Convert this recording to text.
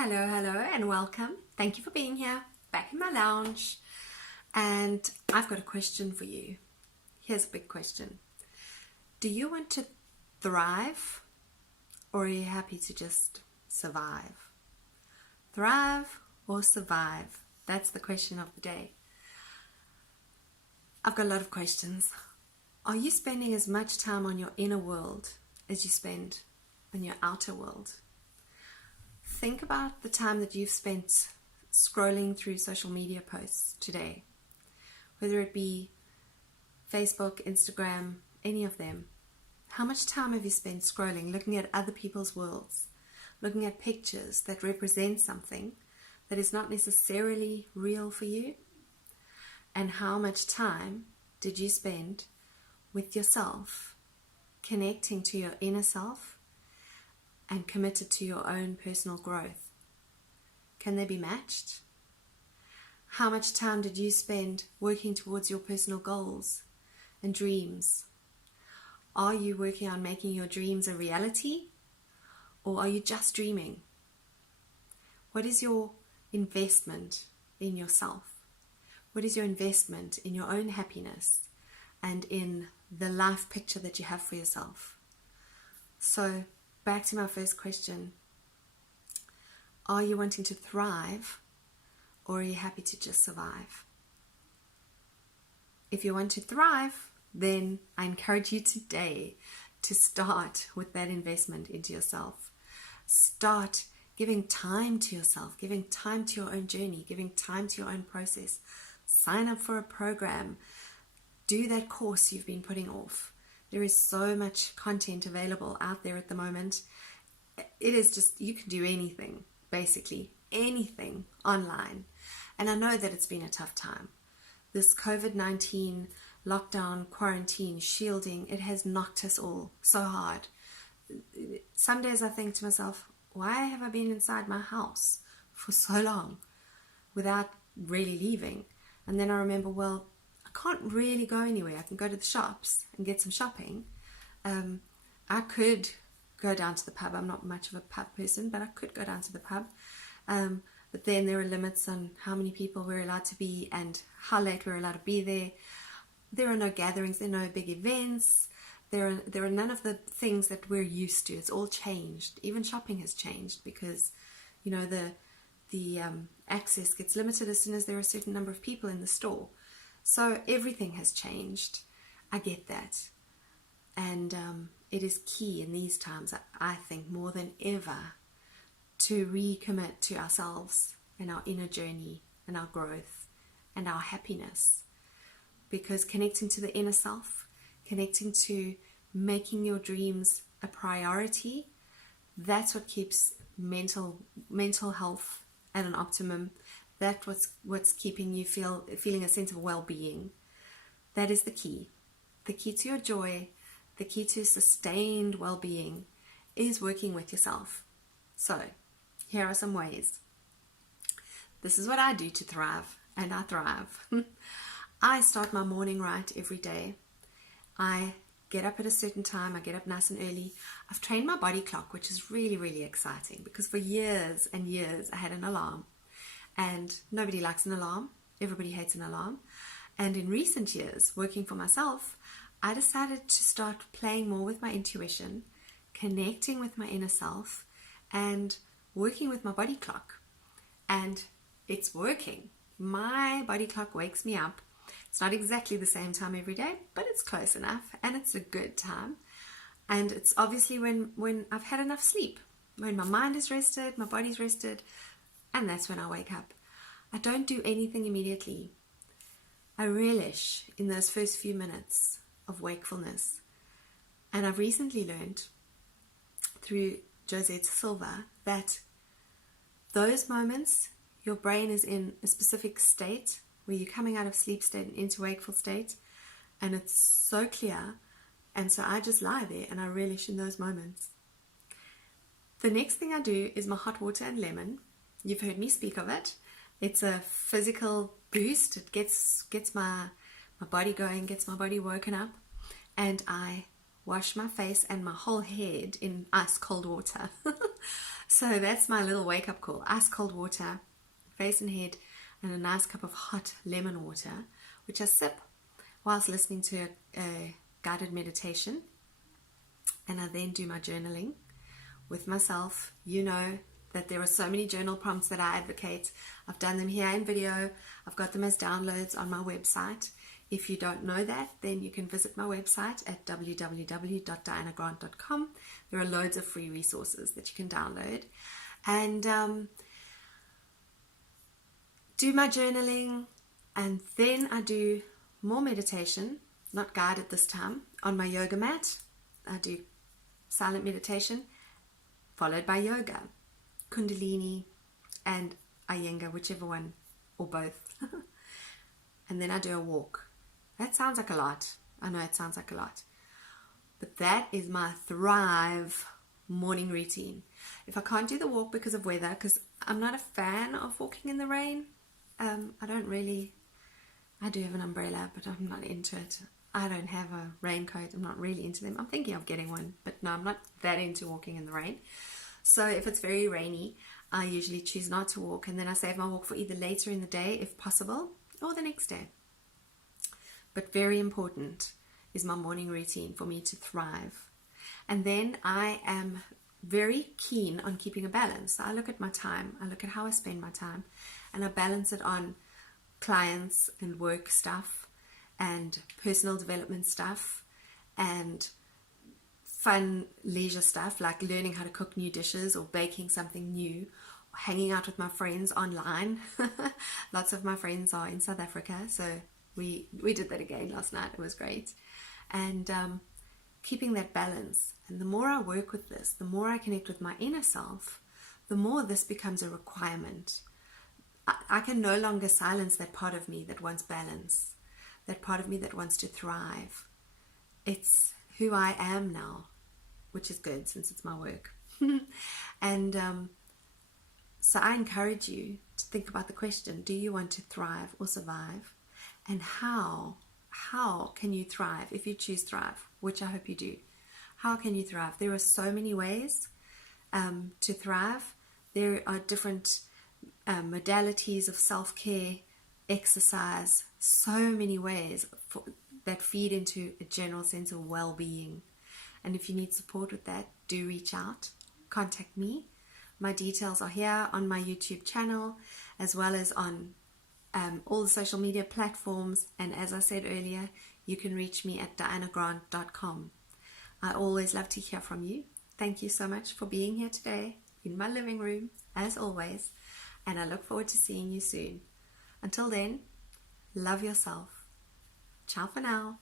Hello, hello, and welcome. Thank you for being here, back in my lounge. And I've got a question for you. Here's a big question. Do you want to thrive, or are you happy to just survive? Thrive or survive? That's the question of the day. I've got a lot of questions. Are you spending as much time on your inner world as you spend on your outer world? Think about the time that you've spent scrolling through social media posts today, whether it be Facebook, Instagram, any of them. How much time have you spent scrolling, looking at other people's worlds, looking at pictures that represent something that is not necessarily real for you? And how much time did you spend with yourself, connecting to your inner self and committed to your own personal growth? Can they be matched? How much time did you spend working towards your personal goals and dreams? Are you working on making your dreams a reality, or are you just dreaming? What is your investment in yourself? What is your investment in your own happiness and in the life picture that you have for yourself? So, back to my first question. Are you wanting to thrive, or are you happy to just survive? If you want to thrive, then I encourage you today to start with that investment into yourself. Start giving time to yourself, giving time to your own journey, giving time to your own process. Sign up for a program. Do that course you've been putting off. There is so much content available out there at the moment. It is just, you can do anything, basically, anything online. And I know that it's been a tough time. This COVID-19 lockdown, quarantine, shielding, it has knocked us all so hard. Some days I think to myself, why have I been inside my house for so long without really leaving? And then I remember, well, I can't really go anywhere. I can go to the shops and get some shopping. I could go down to the pub. I'm not much of a pub person, but I could go down to the pub. But then there are limits on how many people we're allowed to be and how late we're allowed to be there. There are no gatherings. There are no big events. There are none of the things that we're used to. It's all changed. Even shopping has changed because, you know, the access gets limited as soon as there are a certain number of people in the store. So everything has changed. I get that. And it is key in these times, I think, more than ever, to recommit to ourselves and our inner journey and our growth and our happiness. Because connecting to the inner self, connecting to making your dreams a priority, that's what keeps mental health at an optimum. That's what's keeping you feeling a sense of well-being. That is the key. The key to your joy, the key to sustained well-being is working with yourself. So, here are some ways. This is what I do to thrive, and I thrive. I start my morning right every day. I get up at a certain time. I get up nice and early. I've trained my body clock, which is really, really exciting because for years and years I had an alarm. And nobody likes an alarm. Everybody hates an alarm. And in recent years, working for myself, I decided to start playing more with my intuition, connecting with my inner self, and working with my body clock. And it's working. My body clock wakes me up. It's not exactly the same time every day, but it's close enough, and it's a good time. And it's obviously when I've had enough sleep, when my mind is rested, my body's rested, and that's when I wake up. I don't do anything immediately. I relish in those first few minutes of wakefulness. And I've recently learned through Josette Silva that those moments, your brain is in a specific state where you're coming out of sleep state and into wakeful state, and it's so clear. And so I just lie there and I relish in those moments. The next thing I do is my hot water and lemon. You've heard me speak of it. It's a physical boost. It gets my body going, gets my body woken up, and I wash my face and my whole head in ice cold water. So that's my little wake up call. Ice cold water, face and head, and a nice cup of hot lemon water, which I sip whilst listening to a guided meditation. And I then do my journaling with myself. You know that there are so many journal prompts that I advocate. I've done them here in video. I've got them as downloads on my website. If you don't know that, then you can visit my website at www.dianagrant.com. There are loads of free resources that you can download. And do my journaling, and then I do more meditation, not guided this time, on my yoga mat. I do silent meditation, followed by yoga, Kundalini, and Iyengar, whichever one, or both. And then I do a walk. That sounds like a lot. I know it sounds like a lot. But that is my Thrive morning routine. If I can't do the walk because of weather, because I'm not a fan of walking in the rain, I do have an umbrella, but I'm not into it. I don't have a raincoat. I'm not really into them. I'm thinking of getting one, but no, I'm not that into walking in the rain. So if it's very rainy, I usually choose not to walk, and then I save my walk for either later in the day, if possible, or the next day. But very important is my morning routine for me to thrive. And then I am very keen on keeping a balance. So I look at my time, I look at how I spend my time, and I balance it on clients and work stuff and personal development stuff and fun leisure stuff like learning how to cook new dishes or baking something new, or hanging out with my friends online. Lots of my friends are in South Africa, so we did that again last night. It was great. And keeping that balance. And the more I work with this, the more I connect with my inner self, the more this becomes a requirement. I can no longer silence that part of me that wants balance, that part of me that wants to thrive. It's who I am now, which is good since it's my work. And so I encourage you to think about the question, do you want to thrive or survive? And how can you thrive if you choose thrive, which I hope you do? How can you thrive? There are so many ways to thrive. There are different modalities of self-care, exercise, so many ways that feed into a general sense of well-being. And if you need support with that, do reach out, contact me. My details are here on my YouTube channel, as well as on all the social media platforms. And as I said earlier, you can reach me at dianagrant.com. I always love to hear from you. Thank you so much for being here today in my living room, as always. And I look forward to seeing you soon. Until then, love yourself. Ciao for now.